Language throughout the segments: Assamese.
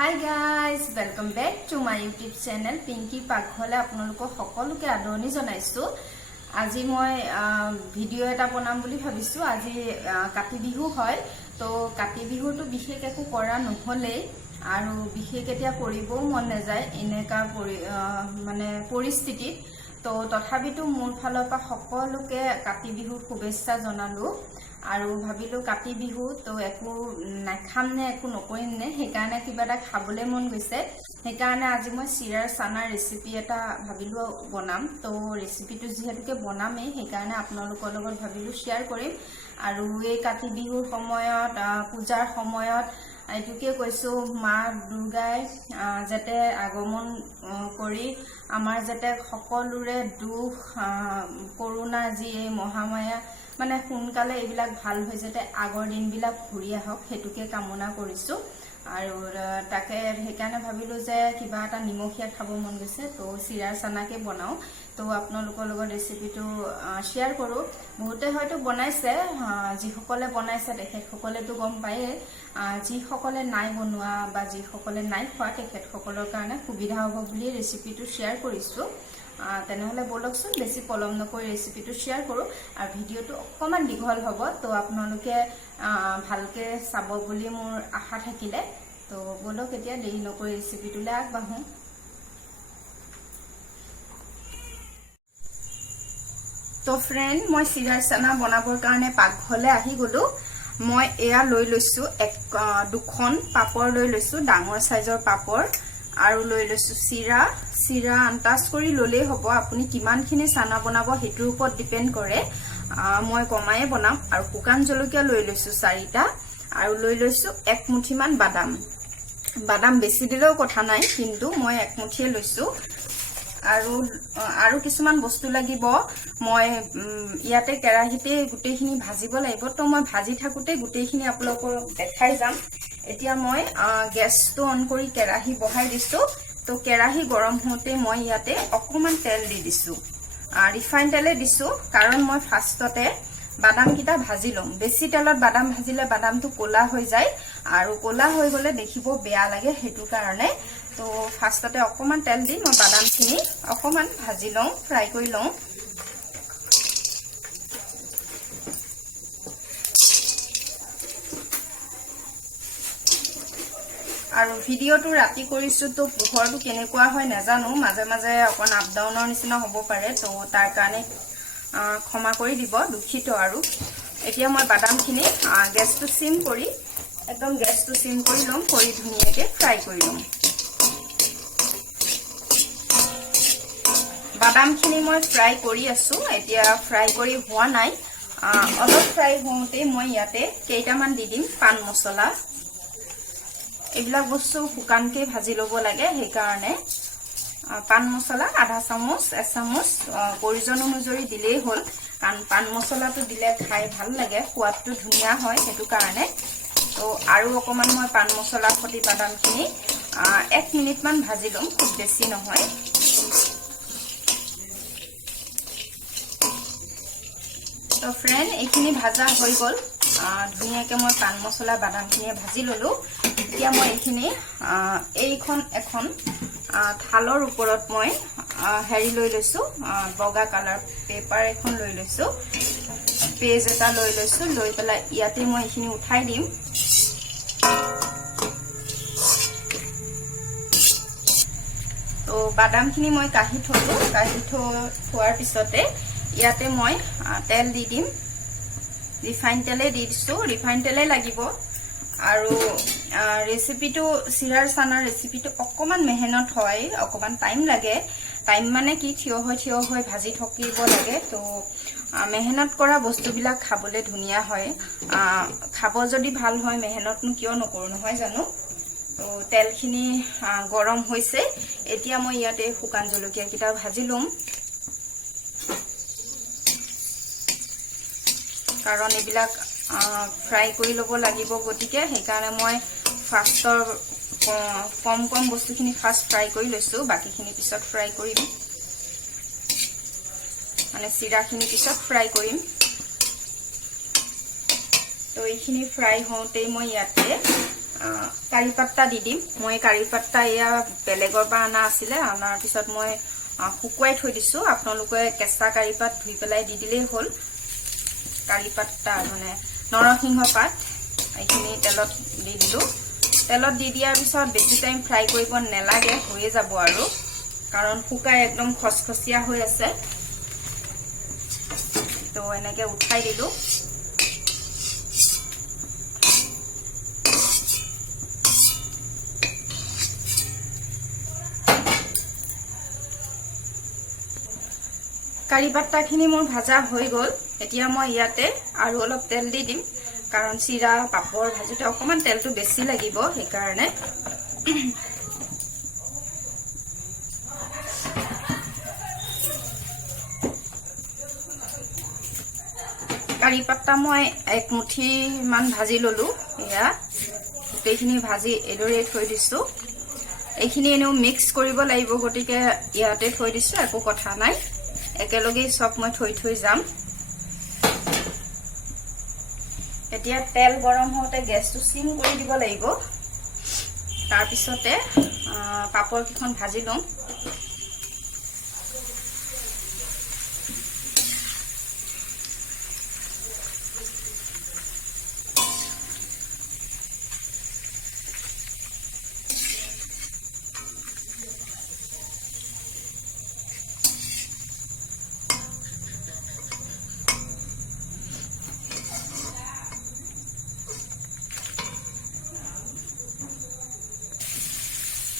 Hi guys, welcome back to my YouTube channel Pinky Pakhole আপোনালোক সকলোকে আদৰণি জনাইছো। আজি মই ভিডিও এটা বনাম বুলি ভাবিছো। আজি কাতি বিহু হয়, তো কাতি বিহুটো বিশেষ একো কৰা নহলে আৰু বিশেষ এতিয়া কৰিবও মন নাযায় এনেকা মানে পৰিস্থিতিত। তো তথাপিতো মোৰ ফালৰ পৰা সকলোকে কাতি বিহুৰ শুভেচ্ছা জনালো আৰু ভাবিলো কাতি বিহু তো একো নাখাম নে একো নকৰিম নে, সেইকাৰণে কিবা এটা খাবলৈ মন গৈছে। সেইকাৰণে আজি মই চিৰাৰ চানাৰ ৰেচিপি এটা ভাবিলো বনাম। তো ৰেচিপিটো যিহেতুকে বনামেই সেইকাৰণে আপোনালোকৰ লগত ভাবিলো শ্বেয়াৰ কৰিম। আৰু এই কাতি বিহুৰ সময়ত পূজাৰ সময়ত এইটোকে কৈছো, মা দুৰ্গাই যাতে আগমন কৰি আমাৰ যাতে সকলোৰে দুখ কৰোনা যি এই মহামায়া মানে সোনকালে এইবিলাক ভাল হৈ যাতে আগৰ দিনবিলাক ঘূৰি আহক সেইটোকে কামনা কৰিছো। আৰু তাকে সেইকাৰণে ভাবিলো যে কিবা এটা নিমখীয়া খাব মন গৈছে, তো চিৰাৰ চানাকে বনাও। তো আপোনালোকৰ লগত ৰেচিপিটো শ্বেয়াৰ কৰো। বহুতে হয়তো বনাইছে, যিসকলে বনাইছে তেখেতসকলেতো গম পায়ে। যিসকলে নাই বনোৱা বা যিসকলে নাই খোৱা তেখেতসকলৰ কাৰণে সুবিধা হ'ব বুলি ৰেচিপিটো শ্বেয়াৰ কৰিছো। তেনেহলে বলকচোন বেছি পলম নকৰি ৰেচিপিটো শ্বেয়াৰ কৰো। আৰু ভিডিওটো অকমান দীঘল হ'ব, তো আপোনালোকে ভালকে চাব বুলি মোৰ আশা থাকিলে। তো বলক এতিয়া দেৰি নকৰি ৰেচিপিটোলৈ আগবাঢ়ো। তো ফ্ৰেণ্ড, মই চিৰাৰ চানা বনাবৰ কাৰণে পাকঘৰলৈ আহি গলো। মই এয়া লৈ লৈছো দুখন পাপৰ লৈ লৈছো, ডাঙৰ সাইজৰ পাপৰ, আৰু লৈ লৈছো চিৰা আন্দাজ কৰি ললেই হ'ব। আপুনি কিমানখিনি চানা বনাব সেইটোৰ ওপৰত ডিপেন্ড কৰে। মই কমায়ে বনাম। আৰু শুকান জলকীয়া লৈ লৈছো 4টা, আৰু লৈ লৈছো 1 মুঠিমান বাদাম বেছি দিলেও কথা নাই, কিন্তু মই 1 মুঠিয়ে লৈছো। আৰু কিছুমান বস্তু লাগিব। মই ইয়াতে কেৰাহীতে গোটেইখিনি ভাজিব লাগিব, তো মই ভাজি থাকোতে গোটেইখিনি আপোনালোকক দেখাই যাম। এতিয়া মই গেছটো অন কৰি কেৰাহী বহাই দিছো। তো কেৰাহী গৰম হওঁতে মই ইয়াতে অকমান তেল দি দিছো, ৰিফাইন তেলে দিছো, কাৰণ মই ফাৰ্ষ্টতে বাদামকেইটা ভাজি লম। বেছি তেলত বাদাম ভাজিলে বাদামটো ক'লা হৈ যায়, আৰু ক'লা হৈ গলে দেখিব বেয়া লাগে, সেইটো কাৰণে। তো ফাৰ্ষ্টতে অকমান তেল দি মই বাদামখিনি অকমান ভাজি লওঁ, ফ্ৰাই কৰি লওঁ। আৰু ভিডিওটো ৰাতি কৰিছো, তো পোহৰটো কেনেকুৱা হয় নাজানো, মাজে মাজে অকণ আপ ডাউনৰ নিচিনা হ'ব পাৰে, তো তাৰ কাৰণে ক্ষমা কৰি দিব, দুখিত। আৰু এতিয়া মই বাদামখিনি গেছটো সিম কৰি একদম গেছটো সিম কৰি ল'ম, কৰি ধুনীয়াকৈ ফ্ৰাই কৰি ল'ম। বাদামখিনি মই ফ্ৰাই কৰি আছো, এতিয়া ফ্ৰাই কৰি হোৱা নাই। অলপ ফ্ৰাই হওঁতে মই ইয়াতে কেইটামান দি দিম পান মছলা। এইবিলাক বস্তু শুকানকে ভাজি ল'ব লাগে, সেইকাৰণে পান মছলা আধা চামুচ 1 চামুচ প্ৰয়োজন অনুযায়ী দিলেই হ'ল, কাৰণ পান মছলাটো দিলে খাই ভাল লাগে, সোৱাদটো ধুনীয়া হয়, সেইটো কাৰণে। তো আৰু অকমান মই পান মছলাৰ সৈতে বাদামখিনি 1 মিনিটমান ভাজি ল'ম, খুব বেছি নহয়। তো ফ্ৰেণ্ড, এইখিনি ভাজা হৈ গ'ল। ধুনীয়াকৈ মই পান মছলা বাদামখিনিয়ে ভাজি ললো। এতিয়া মই এইখিনি এখন থালৰ ওপৰত মই হেৰি লৈ লৈছো, বগা কালাৰ পেপাৰ এখন লৈ লৈছো, পেজ এটা লৈ লৈছো, লৈ পেলাই ইয়াতে মই এইখিনি উঠাই দিম। তো বাদামখিনি মই কাঢ়ি থলো, থোৱাৰ পিছতে ইয়াতে মই তেল দি দিম, ৰিফাইন তেলে দি দিছো, ৰিফাইন তেলে লাগিব। আৰু ৰেচিপিটো চিৰাৰ চানাৰ ৰেচিপিটো অকমান মেহনত হয়, অকমান টাইম লাগে। টাইম মানে কি, থিয় হৈ ভাজি থাকিব লাগে। তো মেহনত কৰা বস্তুবিলাক খাবলৈ ধুনীয়া হয়, খাব যদি ভাল হয় মেহনতনো কিয় নকৰো, নহয় জানো। তো তেলখিনি গৰম হৈছে, এতিয়া মই ইয়াতে শুকান জলকীয়া কেইটা ভাজি লম, কাৰণ এইবিলাক ফ্ৰাই কৰি ল'ব লাগিব, গতিকে সেইকাৰণে মই ফাৰ্ষ্টৰ কম বস্তুখিনি ফাৰ্ষ্ট ফ্ৰাই কৰি লৈছো, বাকীখিনি পিছত ফ্ৰাই কৰিম, মানে চিৰাখিনি পিছত ফ্ৰাই কৰিম। তো এইখিনি ফ্ৰাই হওঁতেই মই ইয়াতে কাৰি পাত্তা দি দিম মই কাৰি পাত্তা এয়া বেলেগৰ পৰা আনা আছিলে আনাৰ পিছত মই শুকুৱাই থৈ দিছো আপোনালোকে কেঁচা কাৰি পাত ধুই পেলাই দি দিলেই হ'ল কাৰি পাত্তা মানে নৰসিংহ পাত এইখিনি তেলত দি দিলো তেলত দি দিয়াৰ পিছত বেছি টাইম ফ্ৰাই কৰিব নেলাগে হৈয়ে যাব আৰু কাৰণ শুকাই একদম খসখসিয়া হৈ আছে তো এনেকে উঠাই দিলো কাৰি পাত্তাখিনি মোৰ ভাজা হৈ গ'ল এতিয়া মই ইয়াতে আৰু অলপ তেল দি দিম কাৰণ চিৰা পাপৰ ভাজিতে অকমান তেলটো বেছি লাগিব সেইকাৰণে কাৰি পাত্তা মই এক মুঠি মান ভাজি ললো এয়া গোটেইখিনি ভাজি এদৰে থৈ দিছো এইখিনি এনেও মিক্স কৰিব লাগিব গতিকে ইয়াতে থৈ দিছো একো কথা নাই একেলগে সব মই থৈ যাম এতিয়া তেল গৰম হওঁতে গেছটো সিম কৰি দিব লাগিব তাৰ পিছতে পাপৰ কিখন ভাজি লম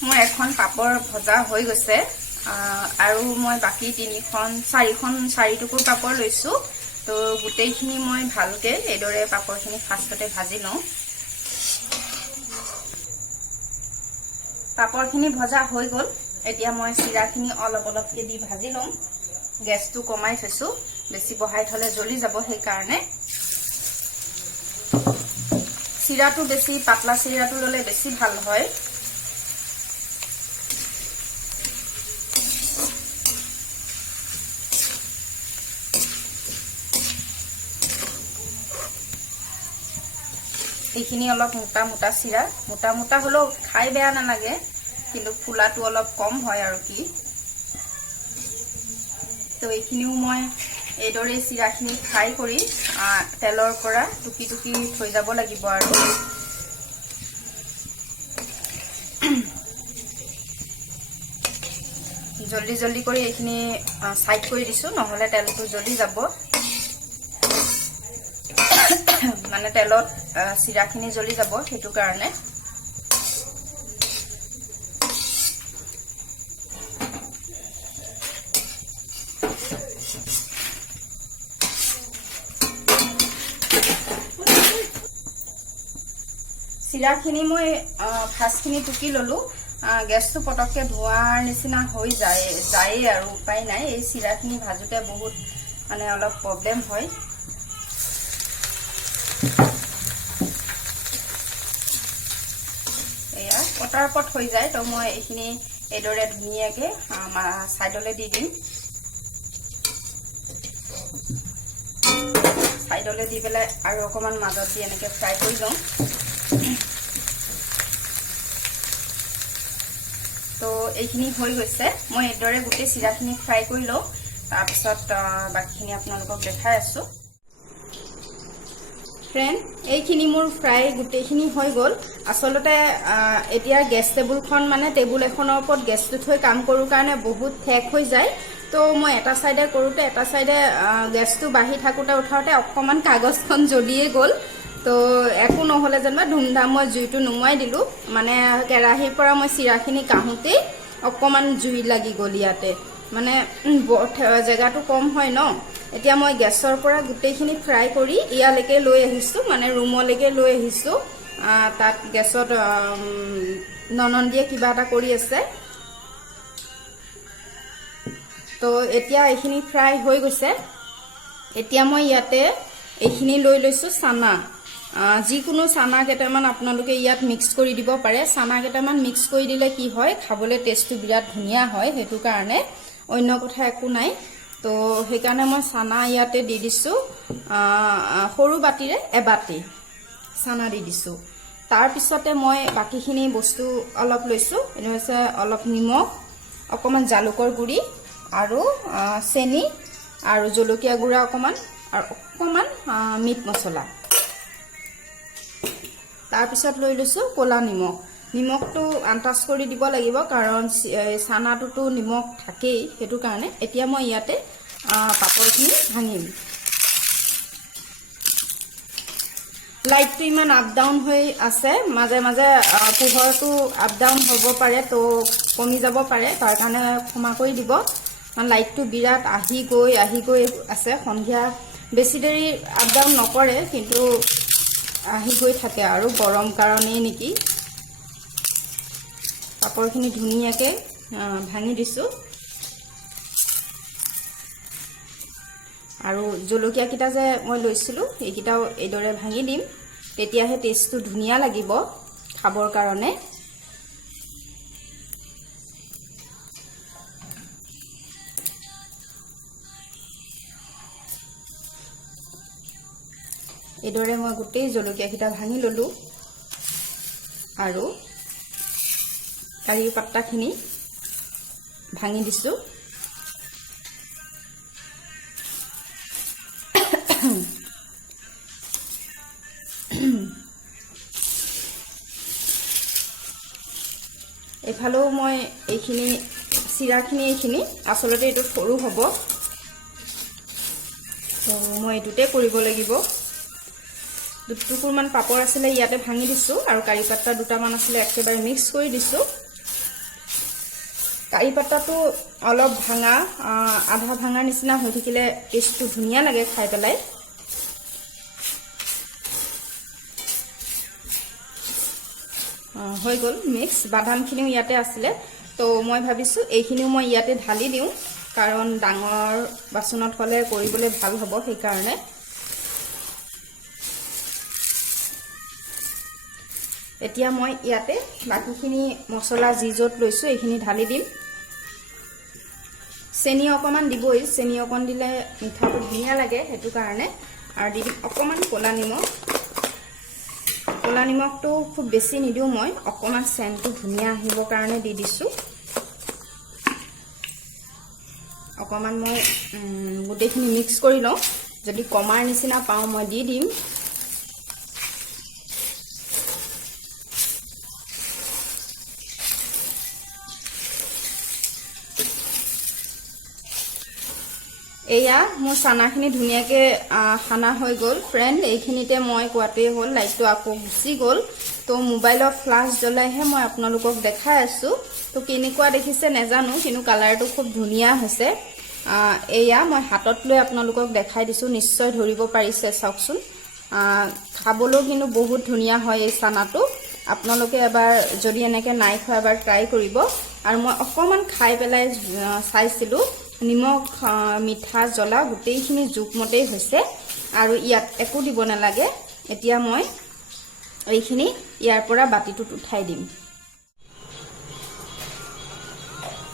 মই এখন পাপৰ ভজা হৈ গৈছে আৰু মই বাকি চাৰিটুকুৰ পাপৰ লৈছো তো গোটেইখিনি মই ভালকে এদৰে পাপৰখিনি ফাৰ্ষ্টতে ভাজি লওঁ পাপৰখিনি ভজা হৈ গ'ল এতিয়া মই চিৰাখিনি অলপ অলপকে দি ভাজি লম গেছটো কমাই থৈছো বেছি বহাই থলে জ্বলি যাব সেই কাৰণে চিৰাটো বেছি পাতলা চিৰাটো ললে বেছি ভাল হয় এইখিনি অলপ মোটা মোটা চিৰা মোটা মোটা হলো খাই বেয়া নালাগে কিন্তু ফুলাটো অলপ কম হয় আৰু কি তো এইখিনিও মই এদৰে চিৰাখিনি ফ্ৰাই কৰি তেলৰ পৰা টুকি টুকি থৈ যাব লাগিব আৰু জলদি জলদি কৰি এইখিনি সাইড কৰি দিছো নহলে তেলটো জ্বলি যাব মানে তেলত চিৰাখিনি জ্বলি যাব সেইটো কাৰণে চিৰাখিনি মই ফাৰ্ষ্টখিনি টুকি ললো গেছটো পটককে ধোৱাৰ নিচিনা হৈ যায় আৰু উপায় নাই এই চিৰাখিনি ভাজোতে বহুত মানে অলপ প্ৰবলেম হয় এয়া পটাৰপট হৈ যায় তো মই এইখিনি এদৰে ধুনীয়াকে সাইডলে দি দিম সাইডলে দি পেলাই আৰু অকমান মাজত দি এনেকে ফ্ৰাই কৰি লম তো এইখিনি হৈ গৈছে মই এদৰে গোটেই চিৰাখিনি ফ্ৰাই কৰি লওঁ তাৰ পিছত বাকিখিনি আপোনালোকক দেখাই আছো ফ্ৰেন্ড এইখিনি মোৰ ফ্ৰাই গোটেইখিনি হৈ গ'ল আসলতে এতিয়া গেছ টেবুলখন মানে টেবুল এখনৰ ওপৰত গেছটো থৈ কাম কৰো কাৰণে বহুত ঠেক হৈ যায় তো মই এটা সাইডে কৰোতে এটা সাইডে গেছটো বাঢ়ি থাকোতে উঠাওতে অকমান কাগজখন জ্বলিয়ে গ'ল তো একো নহলে যেনবা ধুমধাম মই জুইটো নুমাই দিলো মানে কেৰাহীৰ পৰা মই চিৰাখিনি কাহুতে অকমান জুই লাগি গ'ল ইয়াতে মানে জেগাটো কম হয় ন এতিয়া মই গেছৰ পৰা গোটেইখিনি ফ্ৰাই কৰি ইয়ালৈকে লৈ আহিছো মানে ৰুমলৈকে লৈ আহিছো তাত গেছত ননন্দিয়ে কিবা এটা কৰি আছে তো এতিয়া এইখিনি ফ্ৰাই হৈ গৈছে এতিয়া মই ইয়াতে এইখিনি লৈ লৈছো চানা যিকোনো চানা কেইটামান আপোনালোকে ইয়াত মিক্স কৰি দিব পাৰে চানা কেইটামান মিক্স কৰি দিলে কি হয় খাবলৈ টেষ্টটো বিৰাট ধুনীয়া হয় সেইটো কাৰণে অন্য কথা একো নাই তো সেইকাৰণে মই চানা ইয়াতে দি দিছো সৰু বাটিৰে এবাটি চানা দি দিছো তাৰ পিছতে মই বাকিখিনি বস্তু অলপ লৈছো এনে হৈছে অলপ নিমখ অকমান জালুকৰ গুড়ি আৰু চেনি আৰু জলকীয়া গুড়া অকমান আৰু অকমান মিট মছলা তাৰ পিছত লৈ লৈছো কোলা নিমখ নিমখটো আন্দাজ কৰি দিব লাগিব কাৰণ চানাটোতো নিমখ থাকেই হেতু কাৰণে এতিয়া মই ইয়াতে পাপৰখিনি ভাঙিম লাইটটো ইমান আপ ডাউন হৈ আছে মাজে মাজে পোহৰটো আপ ডাউন হ'ব পাৰে তো কমি যাব পাৰে তাৰ কাৰণে ক্ষমা কৰি দিব লাইটটো বিৰাট আহি গৈ আছে সন্ধিয়া বেছি দেৰি আপ ডাউন নকৰে কিন্তু আহি গৈ থাকে আৰু গৰম কাৰণেই নেকি পাপৰখিনি ধুনীয়াকে ভাঙি দিছো আৰু জলকীয়া কিটা যে মই লৈছিলো এইকিটাও এইদৰে ভাঙি দিম তেতিয়াহে টেষ্টটো ধুনীয়া লাগিব খাবৰ কাৰণে এইদৰে মই গোটেই জলকীয়া কিটা ভাঙি ললো আৰু কাৰি পাত্তাখিনি ভাঙি দিছো এফালেও মই এইখিনি চিৰাখিনি এইখিনি আসলতে এটো সৰু হ'ব তো মই এটোতে কৰিব লাগিব দুটুকুৰমান পাপৰ আছিল ইয়াতে ভাঙি দিছো আৰু কাৰি পাত্তা দুটামান আছিল একেবাৰে মিক্স কৰি দিছো কাৰি পাত্তাটো অলপ ভাঙা আধা ভাঙা নিচিনা হৈ থাকিলে টেষ্টটো ধুনীয়া লাগে খাই পেলাই হৈ গল মিক্স বাদামখিনিও ইয়াতে আছিল তো মই ভাবিছো এইখিনিও মই ইয়াতে ঢালি দিও কাৰণ ডাঙৰ বাচনত হলে কৰিবলৈ ভাল হ'ব সেই কাৰণে এতিয়া মই ইয়াতে বাকিখিনি মছলা জিজত লৈছো এইখিনি ঢালি দিম চেনি অকমান দিবই চেনি অকন দিলে মিঠাটো ধুনীয়া লাগে হেতু কাৰণে আৰু দি দিম অকমান কোলা নিমখটো খুব বেছি নিদিও মই অকমান সেন্টটো ধুনীয়া আহিবৰ কাৰণে দি দিছো অকমান মই গোটেইখিনি মিক্স কৰি লওঁ যদি কমাৰ নিচিনা পাওঁ মই দি দিম এয়া মোৰ চানাখিনি ধুনীয়াকে খানা হৈ গল ফ্ৰেন্ড এইখিনিতে মই কোৱাতে হল লাইটটো আকৌ গুচি গল তো মোবাইলৰ ফ্লাশ জ্বলাইহে মই আপোনালোকক দেখাই আছো তো কেনেকুৱা দেখিছে নেজানো কিন্তু কালাৰটো খুব ধুনীয়া হৈছে এয়া মই হাতত লৈ আপোনালোকক দেখাই দিছো নিশ্চয় ধৰিব পাৰিছে চাওকচোন খাবলৈ কিন্তু বহুত ধুনীয়া হয় এই চানাটো আপোনালোকে এবাৰ যদি এনেকে নাই খোৱা এবাৰ ট্ৰাই কৰিব আৰু মই অকমান খাই পেলাই চাইছিলো নিমখ মিঠা জ্বলা গোটেইখিনি জুকমতেই হৈছে আৰু ইয়াত একো দিব নালাগে এতিয়া মই এইখিনি ইয়াৰ পৰা বাটিটোত উঠাই দিম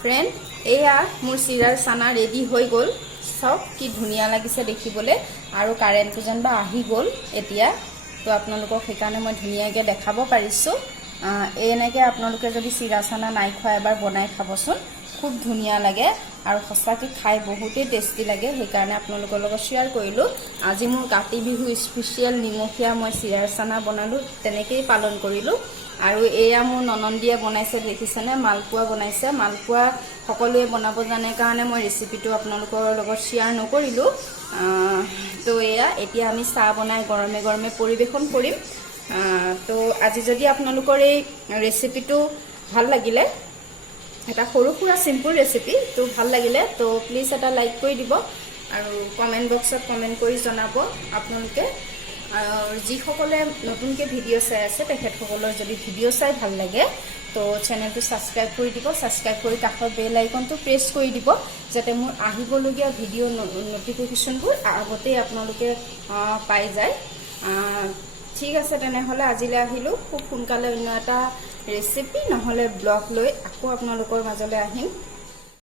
ফ্ৰেন্ড এয়া মোৰ চিৰাৰ চানা ৰেডি হৈ গল সব কি ধুনীয়া লাগিছে দেখিবলে আৰু কাৰেণ্টটো যেনবা আহি গল এতিয়া তো আপোনালোকক সেইকাৰণে মই ধুনীয়াকৈ দেখাব পাৰিছো এনেকৈ আপোনালোকে যদি চিৰা চানা নাই খোৱা এবাৰ বনাই খাবচোন খুব ধুনীয়া লাগে আৰু সঁচাকৈ খাই বহুতেই টেষ্টি লাগে সেইকাৰণে আপোনালোকৰ লগত শ্বেয়াৰ কৰিলো আজি মোৰ কাতি বিহু স্পেচিয়েল নিমখীয়া মই চিৰাৰ চানা বনালো তেনেকেই পালন কৰিলো আৰু এয়া মোৰ ননন্দিয়ে বনাইছে দেখিছেনে মালপোৱা বনাইছে মালপোৱা সকলোৱে বনাব জানে কাৰণে মই ৰেচিপিটো আপোনালোকৰ লগত শ্বেয়াৰ নকৰিলো তো এয়া এতিয়া আমি চাহ বনাই গৰমে গৰমে পৰিবেশন কৰিম তো আজি যদি আপোনালোকৰ এই ৰেচিপিটো ভাল লাগিলে এটা সৰু সুৰা সিম্পল ৰেচিপি তো ভাল লাগিলে তো প্লিজ এটা লাইক কৰি দিব আৰু কমেন্ট বক্সত কমেন্ট কৰি জনাব আপোনালোকে যি সকলে নতুনকে ভিডিও চাই আছে তেখেতসকলৰ যদি ভিডিও চাই ভাল লাগে তো চেনেলটো সাবস্ক্ৰাইব কৰি দিব সাবস্ক্ৰাইব কৰি কাষৰ বেল আইকনটো প্ৰেছ কৰি দিব যাতে মোৰ আহিবলগীয়া ভিডিও নটিফিকেশনবোৰ আগতে আপোনালোকে পাই যায় ঠিক আছে তেনেহলে আজিলৈ আহিলো খুব সোনকালে অন্য এটা ৰেচিপি নহলে ব্লগ লৈ আকৌ আপোনালোকৰ মাজলৈ আহিম